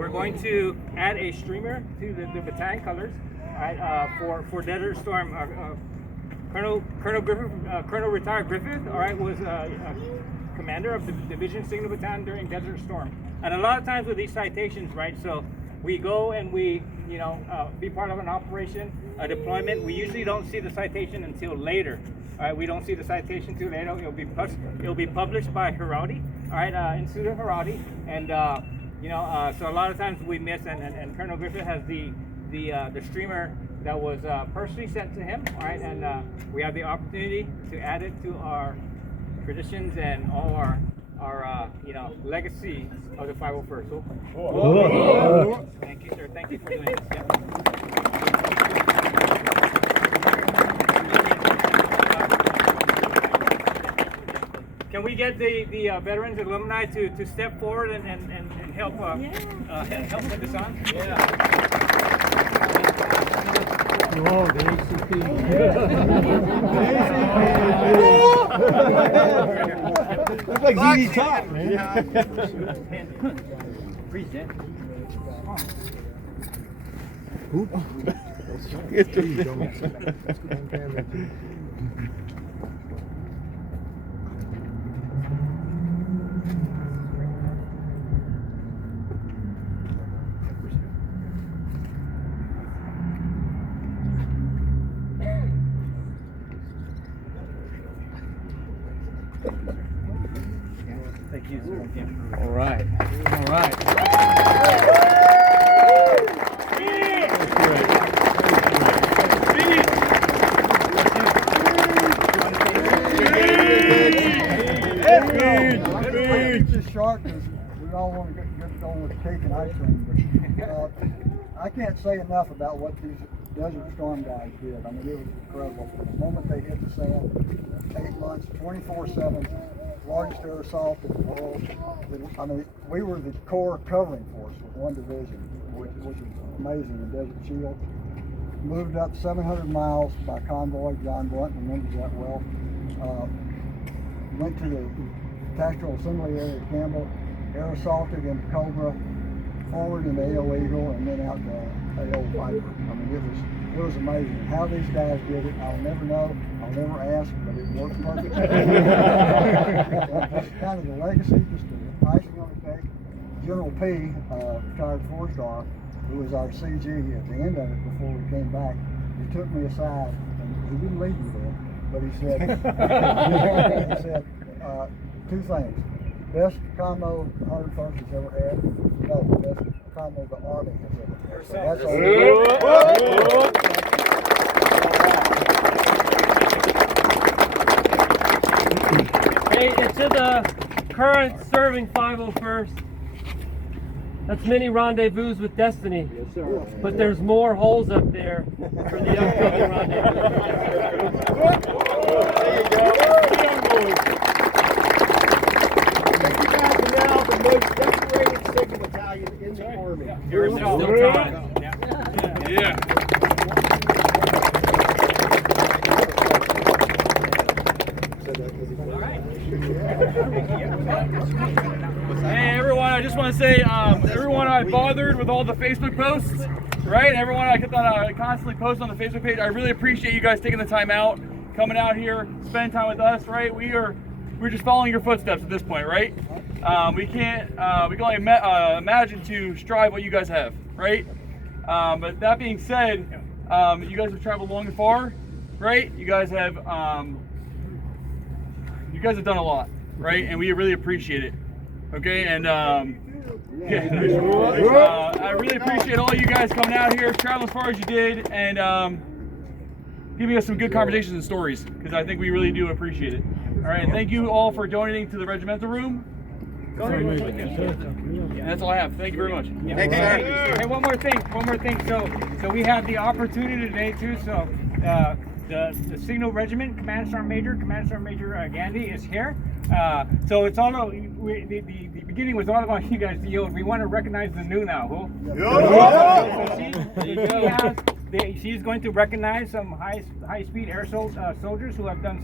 we're going to add a streamer to the battalion colors, right, for Desert Storm. Colonel Griffith, Colonel Retired Griffith, all right, was commander of the Division Signal Battalion during Desert Storm. And a lot of times with these citations, right, so we go and we, be part of an operation, a deployment. We usually don't see the citation until later. All right, we don't see the citation until later. It'll be published by Haradi, all right, Institute of Haradi, and so a lot of times we miss. And Colonel Griffith has the streamer that was personally sent to him, all right, and we have the opportunity to add it to our traditions and all our legacy of the 501st. So, thank you, sir. Thank you for doing this. Yeah. Can we get the veterans and alumni to step forward and help help put this on? Yeah. Oh, the ACP. Looks like ZZ Top, man. Present. Thank you. All right. All right. Short because we all want to get going with cake and ice cream, but I can't say enough about what these Desert Storm guys did. I mean, it was incredible. From the moment they hit the sand, 8 months, 24/7, largest air assault in the world. I mean, we were the core covering force with one division, which was amazing. The Desert Shield moved up 700 miles by convoy. John Blunt remembers that well. Went to the Tactical Assembly area at Campbell, air assaulted into Cobra, forward into AO Eagle, and then out to AO Viper. I mean, it was amazing. How these guys did it, I'll never know, I'll never ask, but it worked perfectly. That's kind of the legacy, just the icing on the cake. General P, retired 4-star, who was our CG at the end of it before we came back, he took me aside, and he didn't leave me there, but he said, two things. Best combo the 101st has ever had. No, best combo the Army has ever had. So that's all. Hey, and to the current serving 501st, that's many rendezvous with destiny. Yes, sir. But there's more holes up there for the upcoming rendezvous. There you go. Now the most decorated Signal Battalion in the Army. You're still time. Yeah. Hey everyone, I just want to say, everyone I bothered with all the Facebook posts, right? Everyone I kept on constantly posting on the Facebook page. I really appreciate you guys taking the time out, coming out here, spending time with us, right? We're just following your footsteps at this point, right? We can only imagine to strive what you guys have, right? But that being said, you guys have traveled long and far, right? You guys have done a lot, right? And we really appreciate it. Okay, and I really appreciate all you guys coming out here, traveling as far as you did, and giving us some good conversations and stories, because I think we really do appreciate it. All right, and thank you all for donating to the regimental room. And that's all I have. Thank you very much. Thanks, sir. Hey, one more thing. So we have the opportunity today too. So the Signal Regiment Command Sergeant Major Gandhi is here. So it's all the beginning was all about you guys. We want to recognize the new now. She's going to recognize some high-speed air soldiers who have done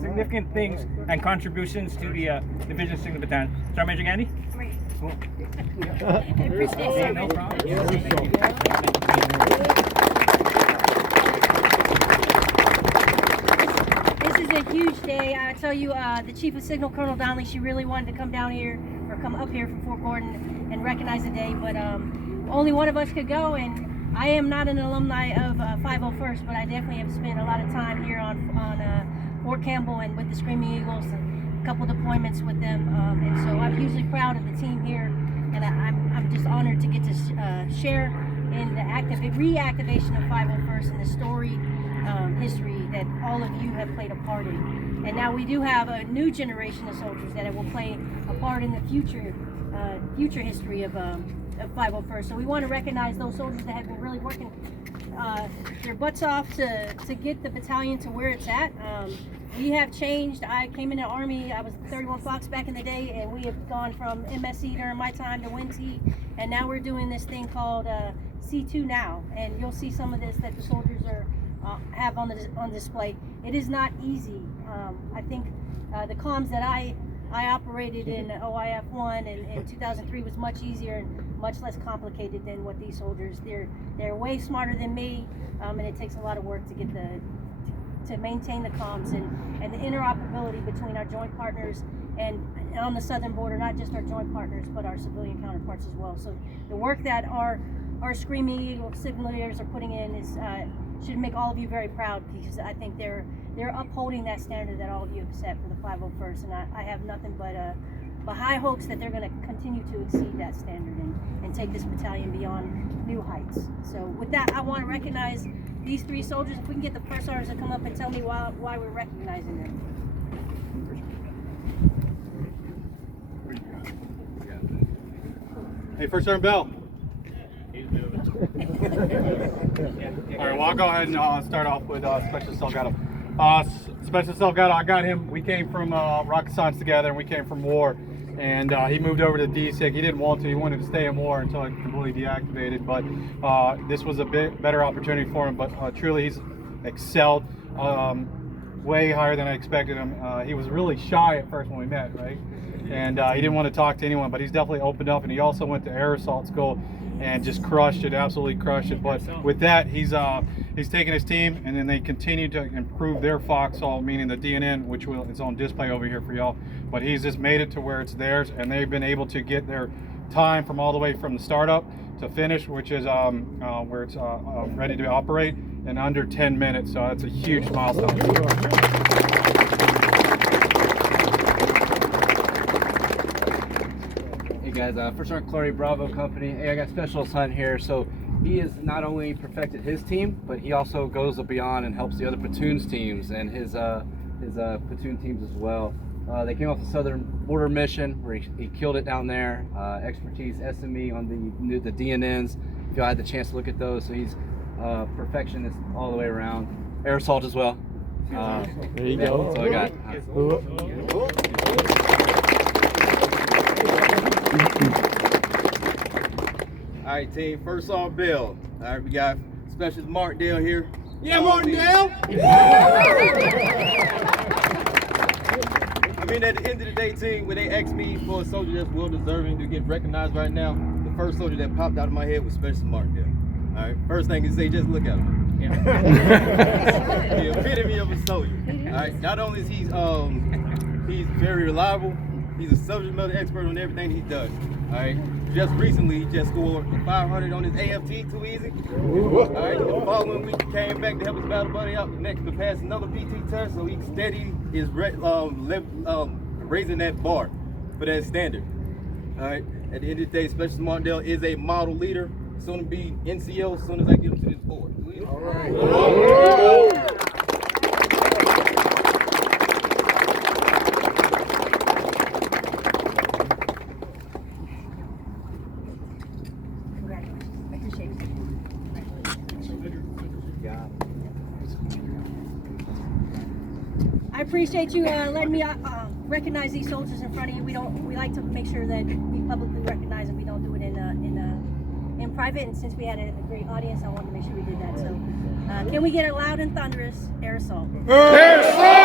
significant things and contributions to the Division Signal Battalion. Sergeant Major Gandhi. I appreciate it. No problem. This is a huge day. I tell you, the Chief of Signal, Colonel Donnelly, she really wanted to come down here or come up here from Fort Gordon and recognize the day, but only one of us could go, and I am not an alumni of 501st, but I definitely have spent a lot of time here on Fort Campbell and with the Screaming Eagles, and a couple deployments with them, and so I'm hugely proud of the team here, and I'm just honored to get to share in the reactivation of 501st and the story history that all of you have played a part in. And now we do have a new generation of soldiers that will play a part in the future history of 501st. So we want to recognize those soldiers that have been really working their butts off to get the battalion to where it's at. We have changed. I came in the Army, I was 31 Fox back in the day, and we have gone from MSC during my time to WinT, and now we're doing this thing called C2 now, and you'll see some of this that the soldiers have on display. It is not easy. I think the comms that I operated in OIF 1 in 2003 was much easier and much less complicated than what these soldiers. They're way smarter than me, and it takes a lot of work to get to maintain the comms and the interoperability between our joint partners and on the southern border, not just our joint partners, but our civilian counterparts as well. So the work that our Screaming Eagle signalers are putting in is should make all of you very proud, because I think they're upholding that standard that all of you have set for the 501st, and I have nothing but high hopes that they're going to continue to exceed that standard and take this battalion beyond new heights. So with that, I want to recognize these three soldiers. If we can get the press sergeants to come up and tell me why we're recognizing them. Hey, First Sergeant Bell. All right, well, I'll go ahead and start off with Special Salgado. Special Salgado, I got him. We came from rocket science together, and we came from war. And he moved over to DSIG. He didn't want to. He wanted to stay in war until it completely deactivated. But this was a bit better opportunity for him. But truly, he's excelled way higher than I expected him. He was really shy at first when we met, right? And he didn't want to talk to anyone. But he's definitely opened up. And he also went to air assault school and just crushed it, absolutely crushed it. But with that, he's taken his team, and then they continue to improve their Foxhole, meaning the DNN, which is on display over here for y'all. But he's just made it to where it's theirs, and they've been able to get their time from all the way from the startup to finish, which is where it's ready to operate in under 10 minutes. So that's a huge milestone. Hey guys, First Sergeant Clary Bravo Company. Hey, I got Special Son here. So he has not only perfected his team, but he also goes beyond and helps the other platoons teams and his platoon teams as well. They came off the southern border mission where he killed it down there. Expertise, SME on the DNNs. If y'all had the chance to look at those, so he's perfectionist all the way around. Air assault as well. There you go. That's all I got. All right, team. First on Bill. All right, we got Specialist Martindale here. Yeah, Martindale! I mean, at the end of the day, team, when they ask me for a soldier that's well deserving to get recognized right now, the first soldier that popped out of my head was Specialist Martindale. All right, first thing is say, just look at him. Yeah. The epitome of a soldier. All right, not only is he's very reliable, he's a subject matter expert on everything he does. All right. Just recently, he just scored 500 on his AFT, too easy. All right. The following week, he came back to help his battle buddy out next to pass another PT test, so he steady is raising that bar for that standard. All right. At the end of the day, Specialist Martindale is a model leader, soon to be NCO as soon as I get him to this board. All right. I appreciate you letting me recognize these soldiers in front of you. We like to make sure that we publicly recognize them. We don't do it in private. And since we had a great audience, I wanted to make sure we did that. So, can we get a loud and thunderous air assault? Air assault!